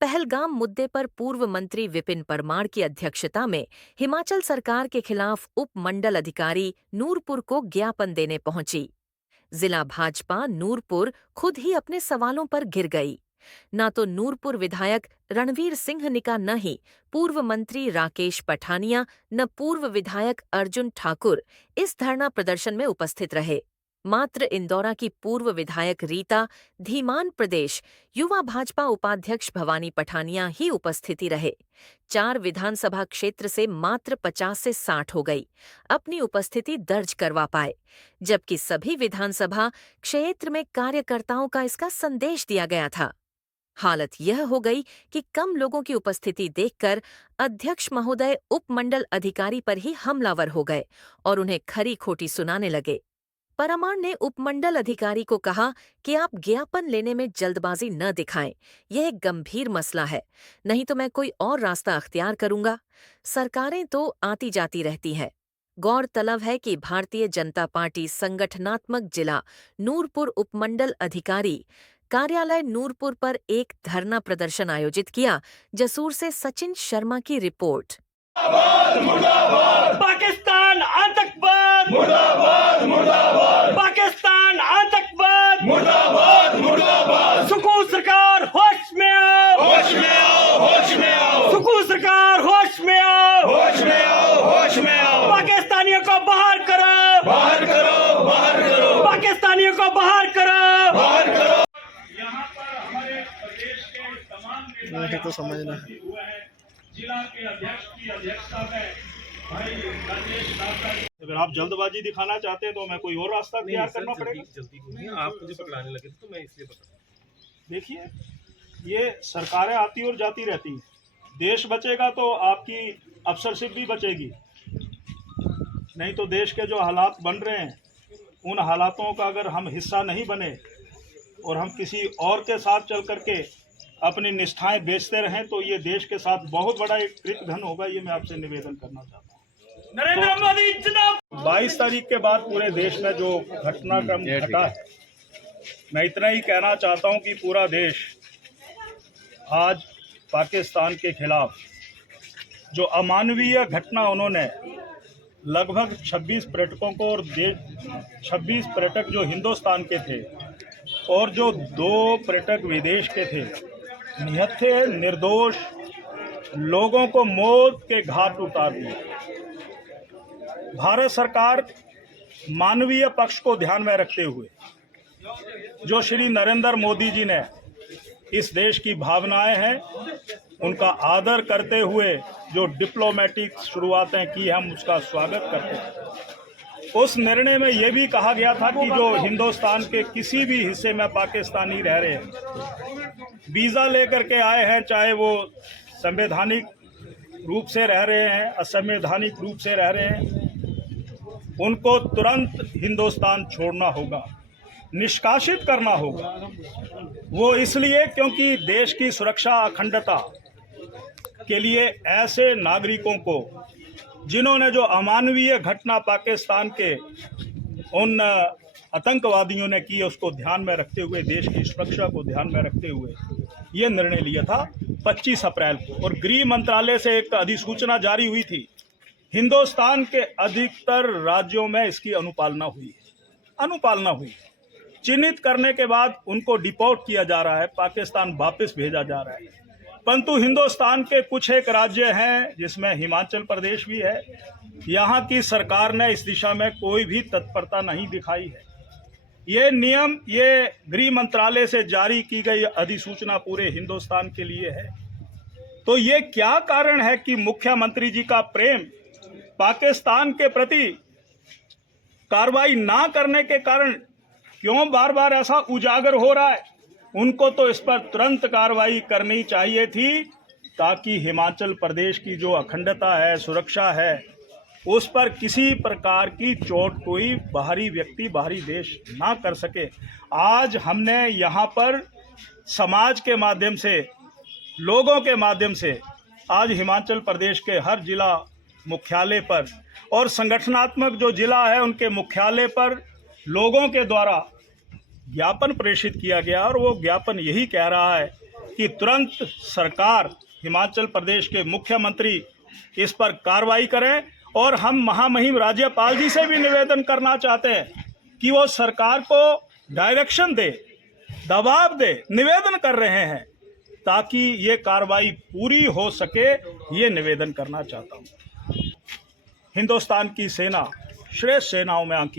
पहलगाम मुद्दे पर पूर्व मंत्री विपिन परमार की अध्यक्षता में हिमाचल सरकार के खिलाफ उप मंडल अधिकारी नूरपुर को ज्ञापन देने पहुंची। जिला भाजपा नूरपुर खुद ही अपने सवालों पर घिर गई। न तो नूरपुर विधायक रणवीर सिंह का न ही पूर्व मंत्री राकेश पठानिया न पूर्व विधायक अर्जुन ठाकुर इस धरना प्रदर्शन में उपस्थित रहे। मात्र इंदौरा की पूर्व विधायक रीता, धीमान प्रदेश युवा भाजपा उपाध्यक्ष भवानी पठानिया ही उपस्थिति रहे। 4 विधानसभा क्षेत्र से मात्र 50 से 60 हो गई अपनी उपस्थिति दर्ज करवा पाए, जबकि सभी विधानसभा क्षेत्र में कार्यकर्ताओं का इसका संदेश दिया गया था। हालत यह हो गई कि कम लोगों की उपस्थिति देखकर अध्यक्ष महोदय उपमंडल अधिकारी पर ही हमलावर हो गए और उन्हें खरी खोटी सुनाने लगे। परमार ने उपमंडल अधिकारी को कहा कि आप ज्ञापन लेने में जल्दबाजी न दिखाएं, यह एक गंभीर मसला है, नहीं तो मैं कोई और रास्ता अख्तियार करूंगा। सरकारें तो आती जाती रहती हैं। गौरतलब है कि भारतीय जनता पार्टी संगठनात्मक जिला नूरपुर उपमंडल अधिकारी कार्यालय नूरपुर पर एक धरना प्रदर्शन आयोजित किया। जसूर से सचिन शर्मा की रिपोर्ट। पाकिस्तान आतंकवाद मुर्दाबाद मुर्दाबाद, पाकिस्तान आतंकवाद मुर्दाबाद मुर्दाबाद। सुकून सरकार होश में आओ, होश में आओ, होश में आओ। सुकून सरकार होश में आओ, होश में आओ, होश में आओ। पाकिस्तानियों को बाहर करो, बाहर करो, बाहर करो। पाकिस्तानियों को बाहर करो, बाहर करो। यहाँ पर हमारे प्रदेश के तमाम नेता तो समझना जिला के अध्यक्ष की अध्यक्षता में भाई राजेश दाता। अगर आप जल्दबाजी दिखाना चाहते हैं तो मैं कोई और रास्ता तैयार करना पड़ेगा। जल्दी आप मुझे पकड़ाने लगे तो मैं इसलिए पकड़ा। देखिए, ये सरकारें आती और जाती रहती हैं। देश बचेगा तो आपकी अफसरशिप भी बचेगी, नहीं तो देश के जो हालात बन रहे हैं उन हालातों का अगर हम हिस्सा नहीं बने और हम किसी और के साथ चल करके अपनी निष्ठाएं बेचते रहें तो ये देश के साथ बहुत बड़ा एक कृतघ्न होगा। ये मैं आपसे निवेदन करना चाहता हूँ। नरेंद्र मोदी जिंदाबाद। 22 तारीख के बाद पूरे देश में जो घटनाक्रम घटा है, मैं इतना ही कहना चाहता हूँ कि पूरा देश आज पाकिस्तान के खिलाफ जो अमानवीय घटना उन्होंने लगभग 26 पर्यटकों को और 26 पर्यटक जो हिंदुस्तान के थे और जो 2 पर्यटक विदेश के थे, निहत्थे निर्दोष लोगों को मौत के घाट उतार दिए। भारत सरकार मानवीय पक्ष को ध्यान में रखते हुए जो श्री नरेंद्र मोदी जी ने इस देश की भावनाएं हैं उनका आदर करते हुए जो डिप्लोमेटिक शुरुआतें की, हम उसका स्वागत करते हैं। उस निर्णय में यह भी कहा गया था कि जो हिंदुस्तान के किसी भी हिस्से में पाकिस्तानी रह रहे हैं, वीज़ा लेकर के आए हैं, चाहे वो संवैधानिक रूप से रह रहे हैं, असंवैधानिक रूप से रह रहे हैं, उनको तुरंत हिंदुस्तान छोड़ना होगा, निष्कासित करना होगा। वो इसलिए क्योंकि देश की सुरक्षा अखंडता के लिए ऐसे नागरिकों को जिन्होंने जो अमानवीय घटना पाकिस्तान के उन आतंकवादियों ने की, उसको ध्यान में रखते हुए, देश की सुरक्षा को ध्यान में रखते हुए ये निर्णय लिया था 25 अप्रैल को। और गृह मंत्रालय से एक अधिसूचना जारी हुई थी। हिंदुस्तान के अधिकतर राज्यों में इसकी अनुपालना हुई। चिन्हित करने के बाद उनको डिपोर्ट किया जा रहा है, पाकिस्तान वापस भेजा जा रहा है। परंतु हिंदुस्तान के कुछ एक राज्य हैं जिसमें हिमाचल प्रदेश भी है, यहाँ की सरकार ने इस दिशा में कोई भी तत्परता नहीं दिखाई है। ये नियम, ये गृह मंत्रालय से जारी की गई अधिसूचना पूरे हिंदुस्तान के लिए है। तो ये क्या कारण है कि मुख्यमंत्री जी का प्रेम पाकिस्तान के प्रति कार्रवाई ना करने के कारण क्यों बार बार ऐसा उजागर हो रहा है? उनको तो इस पर तुरंत कार्रवाई करनी चाहिए थी, ताकि हिमाचल प्रदेश की जो अखंडता है, सुरक्षा है, उस पर किसी प्रकार की चोट कोई बाहरी व्यक्ति, बाहरी देश ना कर सके। आज हमने यहाँ पर समाज के माध्यम से, लोगों के माध्यम से, आज हिमाचल प्रदेश के हर जिला मुख्यालय पर और संगठनात्मक जो जिला है उनके मुख्यालय पर लोगों के द्वारा ज्ञापन प्रेषित किया गया और वो ज्ञापन यही कह रहा है कि तुरंत सरकार हिमाचल प्रदेश के मुख्यमंत्री इस पर कार्रवाई करें। और हम महामहिम राज्यपाल जी से भी निवेदन करना चाहते हैं कि वो सरकार को डायरेक्शन दे, दबाव दे, निवेदन कर रहे हैं ताकि ये कार्रवाई पूरी हो सके, ये निवेदन करना चाहता हूँ। हिंदुस्तान की सेना श्रेष्ठ सेनाओं में अंकित।